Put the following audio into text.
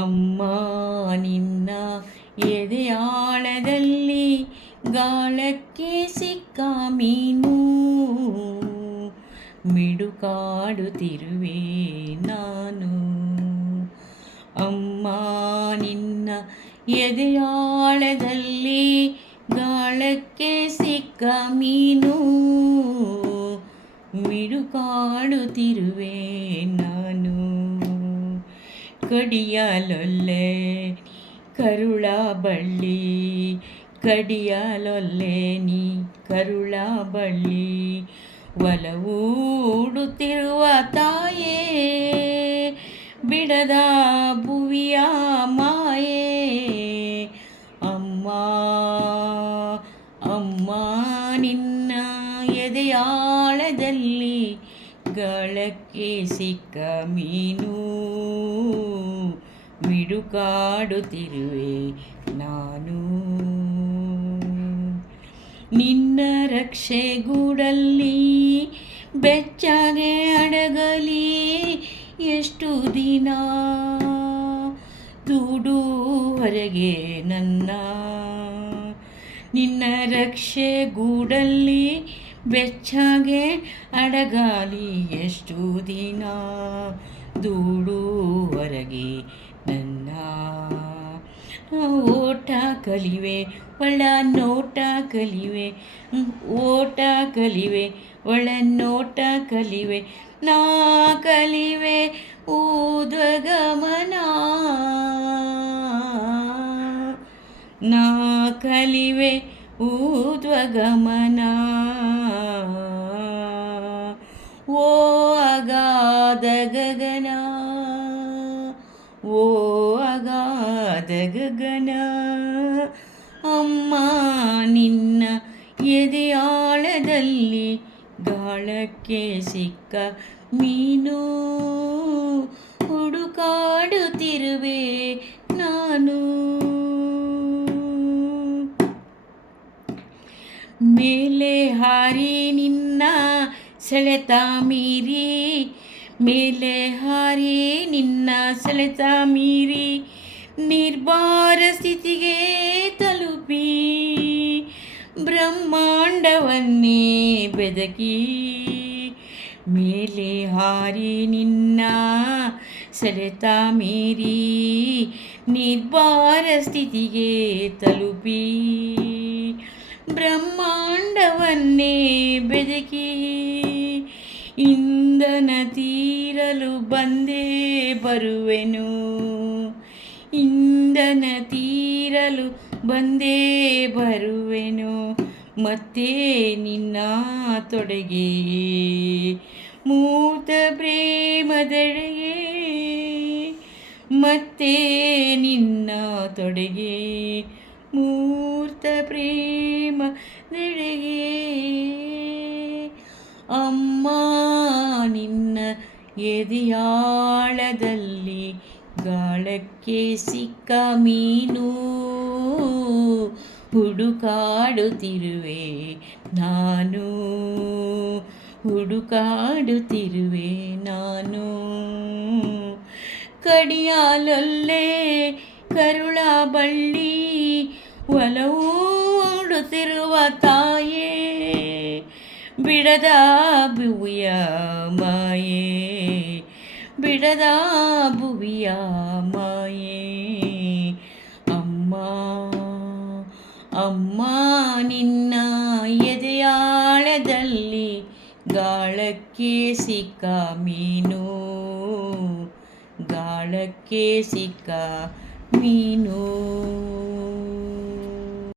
ಅಮ್ಮ ನಿನ್ನ ಎದೆಯಾಳದಲ್ಲಿ ಗಾಳಕ್ಕೆ ಸಿಕ್ಕ ಮೀನು ಮಿಡುಕಾಡುತ್ತಿರುವೆ ನಾನು. ಅಮ್ಮ ನಿನ್ನ ಎದೆಯಾಳದಲ್ಲಿ ಗಾಳಕ್ಕೆ ಸಿಕ್ಕ ಮೀನು ಮಿಡುಕಾಡುತ್ತಿರುವೆ ನಾನು. ಕಡಿಯಲೊಲ್ಲೆ ಕರುಳ ಬಳ್ಳಿ, ಕಡಿಯಲೊಲ್ಲೆ ನೀ ಕರುಳ ಬಳ್ಳಿ, ಒಲವೂಡುತ್ತಿರುವ ತಾಯೇ ಬಿಡದ ಭುವಿಯ ಮಾಯೇ. ಅಮ್ಮ ಅಮ್ಮ ನಿನ್ನ ಎದೆಯಾಳದಲ್ಲಿ ಗಾಳಕ್ಕೆ ಸಿಕ್ಕ ಮೀನು ಮಿಡುಕಾಡುತ್ತಿರುವೆ ನಾನು. ನಿನ್ನ ರಕ್ಷೆಗೂಡಲ್ಲಿ ಬೆಚ್ಚಗೆ ಅಡಗಲಿ ಎಷ್ಟು ದಿನ, ದೂಡುವರೆಗೆ ನನ್ನ. ನಿನ್ನ ರಕ್ಷೆಗೂಡಲ್ಲಿ ಬೆಚ್ಚಗೆ ಅಡಗಲಿ ಎಷ್ಟು ದಿನ, ದೂಡುವರೆಗೆ ನನ್ನ. ಓಟ ಕಲಿವೆ ಒಳ ನೋಟ ಕಲಿವೆ, ಓಟ ಕಲಿವೆ ಒಳ ನೋಟ ಕಲಿವೆ, ನಾ ಕಲಿವೆ ಊರ್ಧ್ವಗಮನ, ನಾ ಕಲಿವೆ ಊರ್ಧ್ವಗಮನ. ಓ ಅಗಾಧ ಗಗನ, ಓ ಅಗಾಧ ಗಗನ, ಅಮ್ಮ ನಿನ್ನ ಎದೆಯಾಳದಲ್ಲಿ ಗಾಳಕ್ಕೆ ಸಿಕ್ಕ ಮೀನು ಹುಡುಕಾಡುತ್ತಿರುವೆ ನಾನು. ಮೇಲೆ ಹಾರಿ ನಿನ್ನ ಸೆಳೆತ ಮೀರಿ, ಮೇಲೆ ಹಾರಿ ನಿನ್ನ ಸೆಳೆತ ಮೀರಿ, ನಿರ್ಭರ ಸ್ಥಿತಿಗೆ ತಲುಪಿ ಬ್ರಹ್ಮಾಂಡವನ್ನೇ ಬೆದಕಿ. ಮೇಲೆ ಹಾರಿ ನಿನ್ನ ಸೆಳೆತ ಮೀರಿ, ನಿರ್ಭರ ಸ್ಥಿತಿಗೆ ತಲುಪಿ ಬ್ರಹ್ಮಾಂಡವನ್ನೇ ಬೆದಕಿ. ಇಂಧನ ತೀರಲು ಬಂದೇ ಬರುವೆನು, ಇಂಧನ ತೀರಲು ಬಂದೇ ಬರುವೆನು, ಮತ್ತೆ ನಿನ್ನ ತೊಡೆಗೆ ಮೂರ್ತ ಪ್ರೇಮದೆಡೆಗೆ, ಮತ್ತೆ ನಿನ್ನ ತೊಡೆಗೆ ಮೂರ್ತ ಪ್ರೇಮದೆಡೆಗೆ. ಅಮ್ಮ ನಿನ್ನ ಎದೆಯಾಳದಲ್ಲಿ ಗಾಳಕ್ಕೆ ಸಿಕ್ಕ ಮೀನು ಹುಡುಕಾಡುತ್ತಿರುವೆ ನಾನು, ಹುಡುಕಾಡುತ್ತಿರುವೆ ನಾನು. ಕಡಿಯಲೊಲ್ಲೆ ಕರುಳ ಬಳ್ಳಿ, ಒಲವೂಡುತ್ತಿರುವ ತಾಯೇ ಬಿಡದ ಭುವಿಯ ಮಾಯೇ, ಬಿಡದ ಭುವಿಯ ಮಾಯೇ. ಅಮ್ಮ ಅಮ್ಮ ನಿನ್ನ ಎದೆಯಾಳದಲ್ಲಿ ಗಾಳಕ್ಕೆ ಸಿಕ್ಕ ಮೀನು, ಗಾಳಕ್ಕೆ ಸಿಕ್ಕ ಮೀನು.